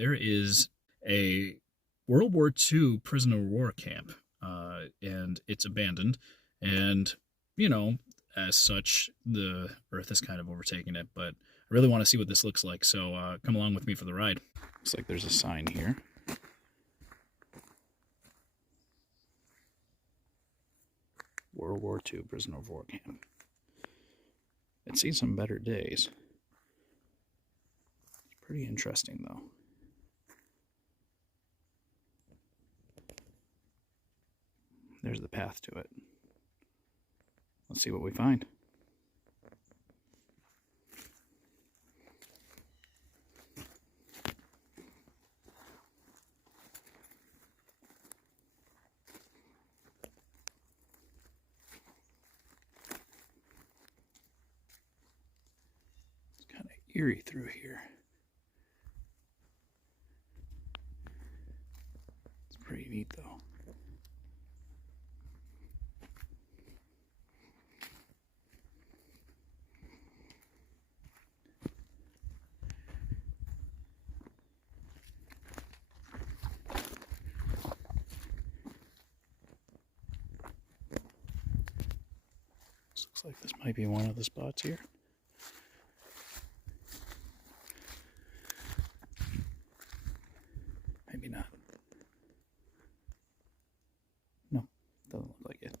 there is a World War II prisoner of war camp, and it's abandoned. And, you know, as such, the Earth has kind of overtaken it. But I really want to see what this looks like, so come along with me for the ride. Looks like there's a sign here. World War II prisoner of war camp. It's seen some better days. It's pretty interesting, though. There's the path to it. Let's see what we find. It's kind of eerie through here. It's pretty neat, though. Looks like this might be one of the spots here. Maybe not. No, doesn't look like it.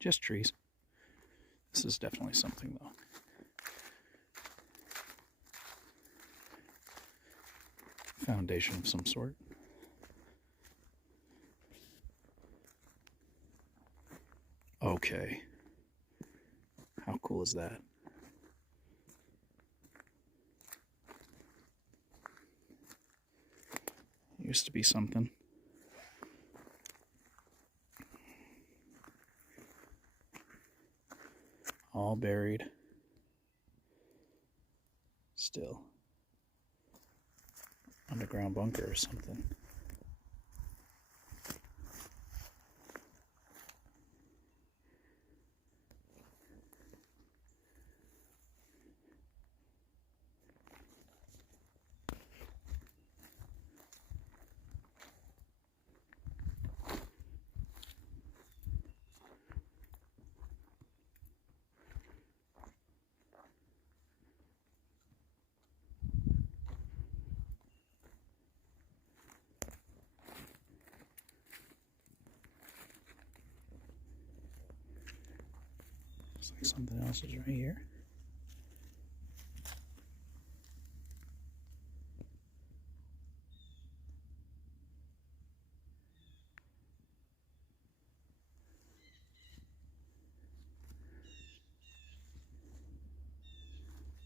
Just trees. This is definitely something, though. Foundation of some sort. Okay. How cool is that? Used to be something. All buried. Still. Underground bunker or something. Looks like something else is right here.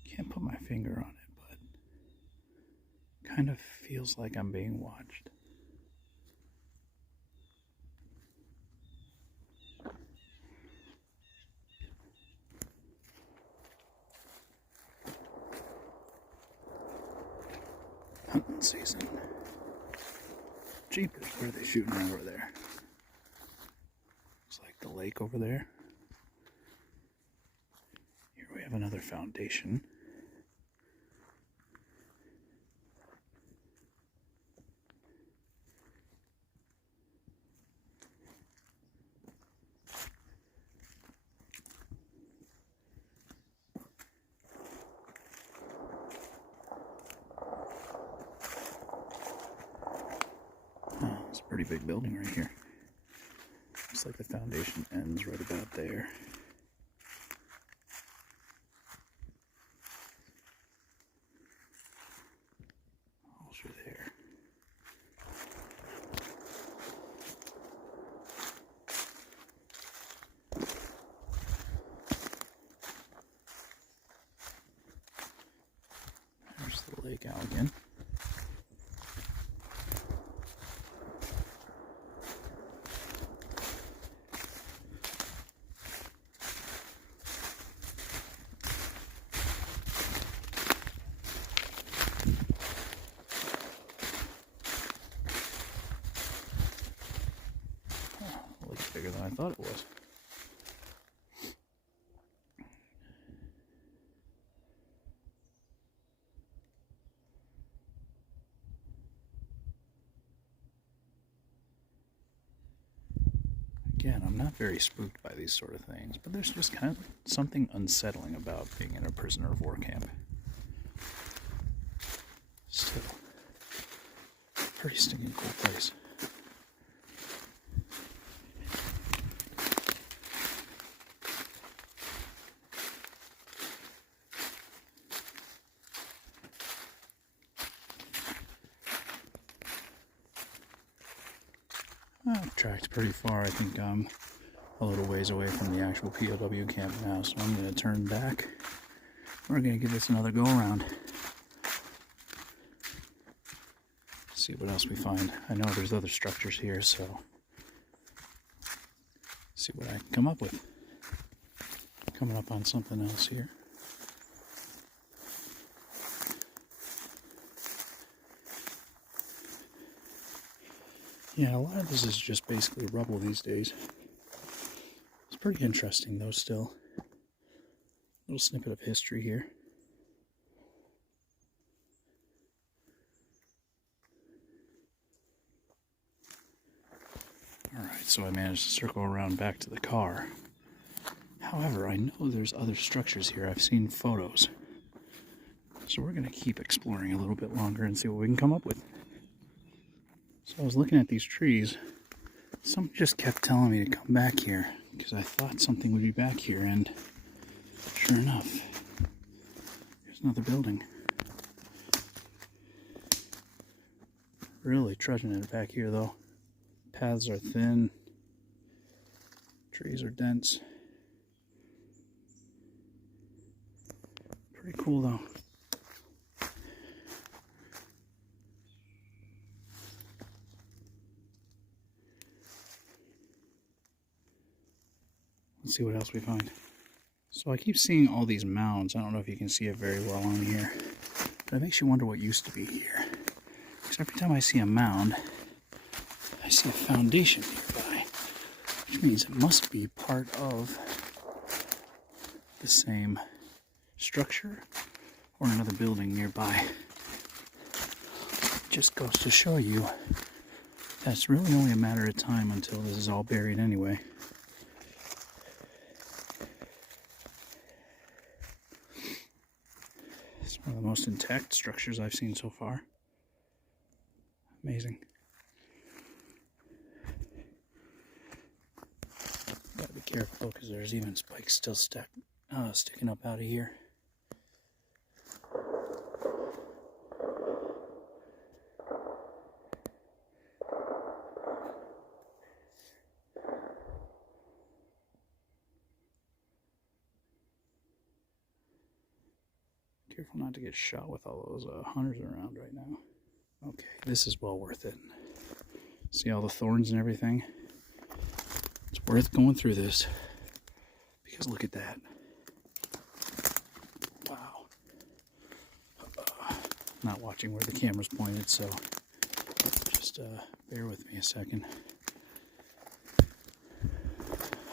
Can't put my finger on it, but kind of feels like I'm being watched. Hunting season. Jeepers, what are they shooting over there? Looks like the lake over there. Here we have another foundation. Oh, it's a pretty big building right here. Looks like the foundation ends right about there. All through there. There's the lake out again. Looks bigger than I thought it was. Again, I'm not very spooked by these sort of things, but there's just kind of something unsettling about being in a prisoner of war camp. Still, pretty stinking cool place. I've tracked pretty far. I think I'm a little ways away from the actual POW camp now, so I'm going to turn back. We're going to give this another go around. See what else we find. I know there's other structures here, so see what I can come up with. Coming up on something else here. Yeah, a lot of this is just basically rubble these days. It's pretty interesting though still. Little snippet of history here. Alright, so I managed to circle around back to the car. However, I know there's other structures here. I've seen photos. So we're going to keep exploring a little bit longer and see what we can come up with. So I was looking at these trees. Someone just kept telling me to come back here because I thought something would be back here, and sure enough, there's another building. Really trudging it back here though. Paths are thin. Trees are dense. Pretty cool though. Let's see what else we find. So I keep seeing all these mounds. I don't know if you can see it very well on here, but it makes you wonder what used to be here. Because every time I see a mound, I see a foundation nearby, which means it must be part of the same structure or another building nearby. It just goes to show you that it's really only a matter of time until this is all buried anyway. It's one of the most intact structures I've seen so far. Amazing. Gotta be careful because there's even spikes still sticking up out of here. Careful not to get shot with all those hunters around right now. Okay, this is well worth it. See all the thorns and everything? It's worth going through this because look at that. Wow. Not watching where the camera's pointed, so just bear with me a second.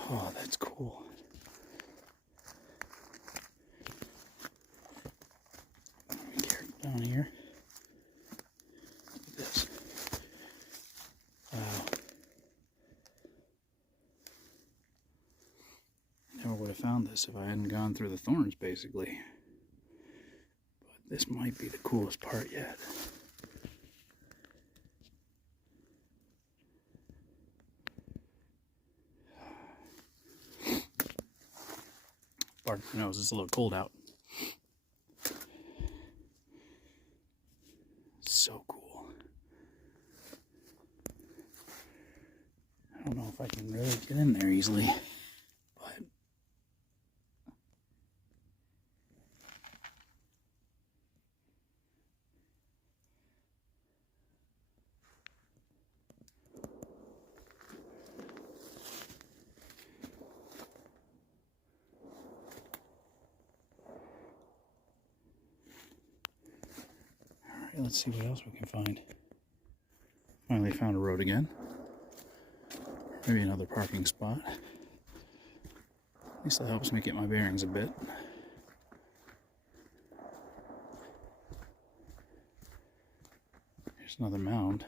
Oh, that's cool. Be careful down here. Look at this. Wow. Never would have found this if I hadn't gone through the thorns, basically. But this might be the coolest part yet. Pardon my nose, it's a little cold out. So cool. I don't know if I can really get in there easily, but let's see what else we can find. Finally found a road again. Maybe another parking spot. At least that helps me get my bearings a bit. Here's another mound.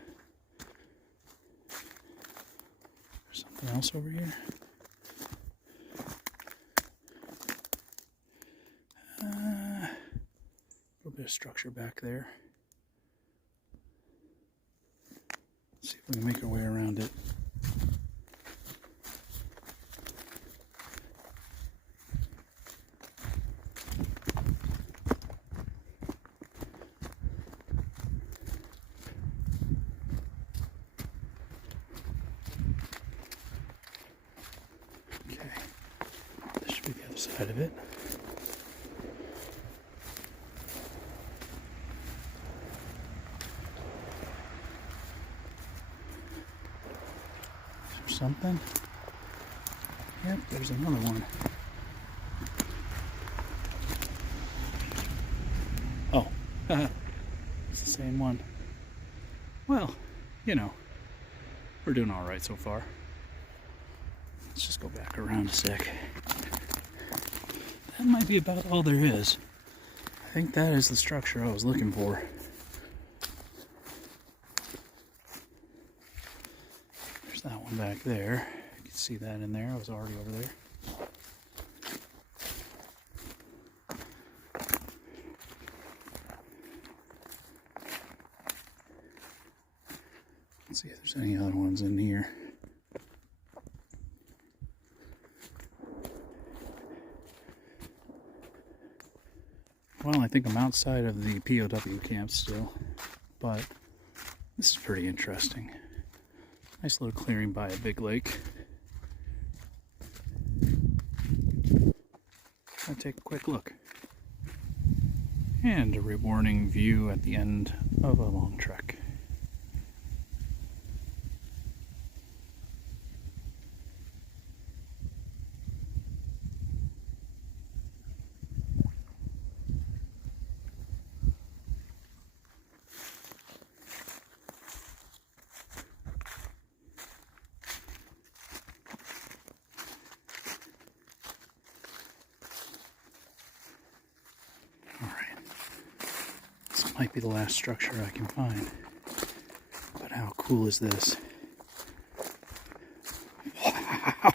There's something Anything else over here? A little bit of structure back there. Let's see if we can make our way around it. Okay, this should be the other side of it. Something. Yep, there's another one. Oh, it's the same one. Well, you know, we're doing all right so far. Let's just go back around a sec. That might be about all there is. I think that is the structure I was looking for. That one back there. You can see that in there. I was already over there. Let's see if there's any other ones in here. Well, I think I'm outside of the POW camp still, but this is pretty interesting. Nice little clearing by a big lake. I'll take a quick look. And a rewarding view at the end of a long trek. Might be the last structure I can find. But how cool is this? Wow!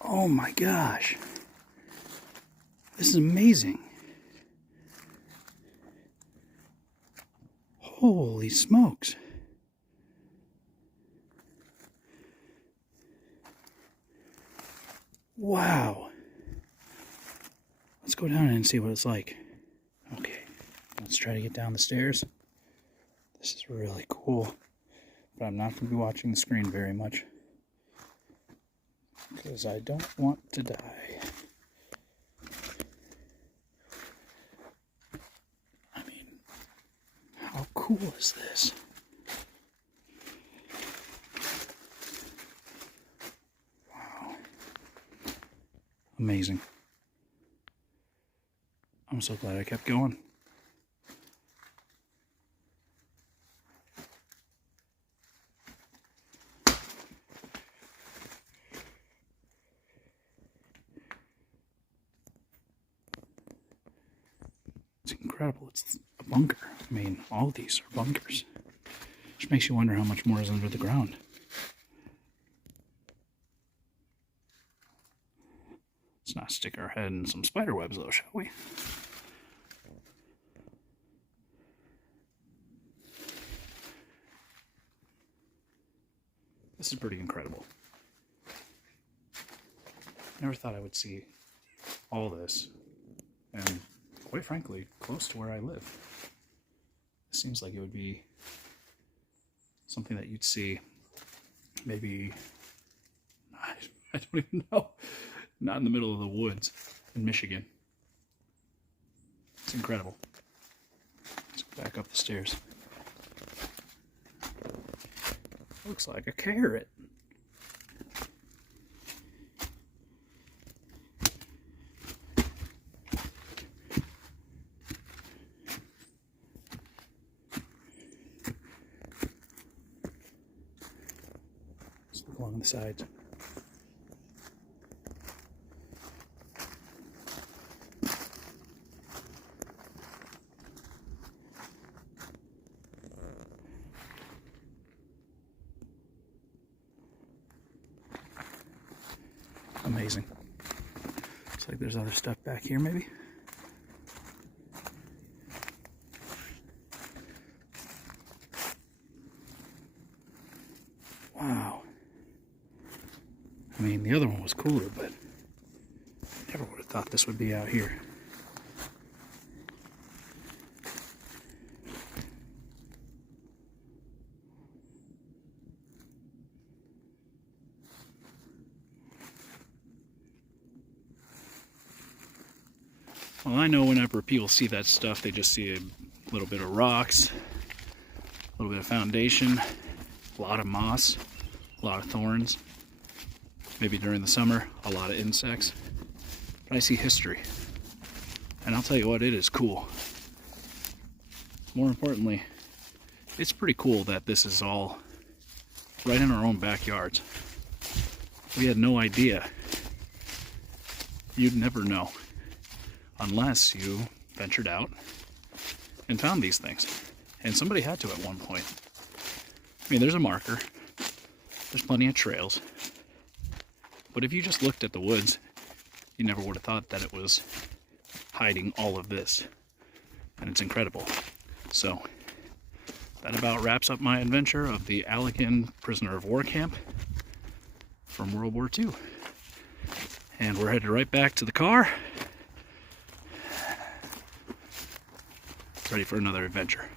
Oh my gosh! This is amazing! Holy smokes! Wow! Let's go down and see what it's like. Okay. Let's try to get down the stairs. This is really cool, but I'm not going to be watching the screen very much because I don't want to die. I mean, how cool is this? Wow. Amazing. I'm so glad I kept going. It's incredible. It's a bunker. I mean, all of these are bunkers. Which makes you wonder how much more is under the ground. Let's not stick our head in some spider webs, though, shall we? This is pretty incredible. Never thought I would see all this, and quite frankly, close to where I live. It seems like it would be something that you'd see maybe, I don't even know, not in the middle of the woods in Michigan. It's incredible. Let's go back up the stairs. Looks like a carrot. Let's look along the sides. amazing. Looks like there's other stuff back here, maybe. Wow. I mean, the other one was cooler, but I never would have thought this would be out here. Well, I know whenever people see that stuff, they just see a little bit of rocks, a little bit of foundation, a lot of moss, a lot of thorns. Maybe during the summer, a lot of insects. But I see history. And I'll tell you what, it is cool. More importantly, it's pretty cool that this is all right in our own backyards. We had no idea. You'd never know unless you ventured out and found these things. And somebody had to at one point. I mean, there's a marker. There's plenty of trails. But if you just looked at the woods, you never would have thought that it was hiding all of this. And it's incredible. So, that about wraps up my adventure of the Allegan prisoner of war camp from World War II. And we're headed right back to the car. Ready for another adventure.